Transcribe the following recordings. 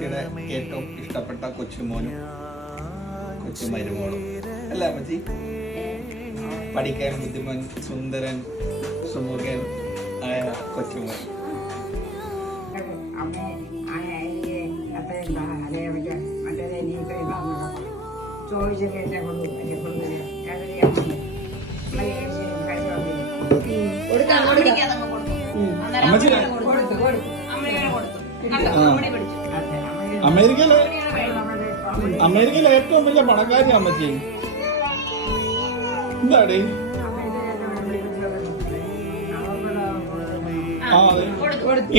അമ്മച്ചിയുടെ ഏറ്റവും ഇഷ്ടപ്പെട്ട കൊച്ചുമോനും കൊച്ചുമരുമോളും അല്ലേ അമ്മച്ചി? പഠിക്കാൻ ബുദ്ധിമൻ, സുന്ദരൻ, സുമുഖൻ ആയ കൊച്ചുമോൻ. അമേരിക്കയിലെ ഏറ്റവും വലിയ പണക്കാരി അമ്മച്ചി. എന്താടേ?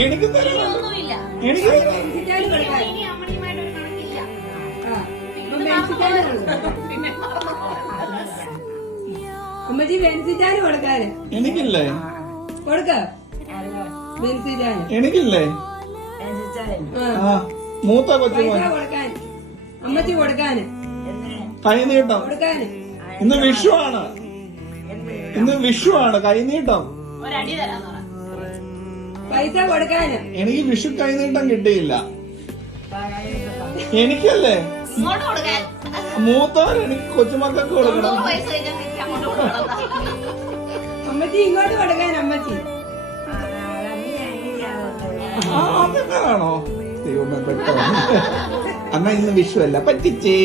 എനിക്ക് എനിക്ക് അമ്മച്ചി ബെൻസിറ്റാന് കൊടുക്കാന് എനിക്കില്ലേ? കൊടുക്ക ബെൻസിറ്റാന് എനിക്കില്ലേ? മൂത്ത കൊച്ചുമോൻ കൊടുക്കാൻ അമ്മച്ചി കൊടുക്കാന് കൈനീട്ടം. കൊടുക്കാന് ഇന്ന് വിഷുവാണ്, ഇന്ന് വിഷുവാണ്. കൈനീട്ടം പൈസ കൊടുക്കാന്. എനിക്ക് വിഷു കൈനീട്ടം കിട്ടിയില്ല. എനിക്കല്ലേ? മൂത്തവർ എനിക്ക് കൊച്ചുമക്കൾക്ക് കൊടുക്കണം. അമ്മച്ചി ഇങ്ങോട്ട് കൊടുക്കാൻ. അമ്മച്ചി അതെന്താണോ? ദൈവമേ പെട്ടെന്ന്. അമ്മ ഇന്ന് വിഷു അല്ല. പറ്റിച്ചേ.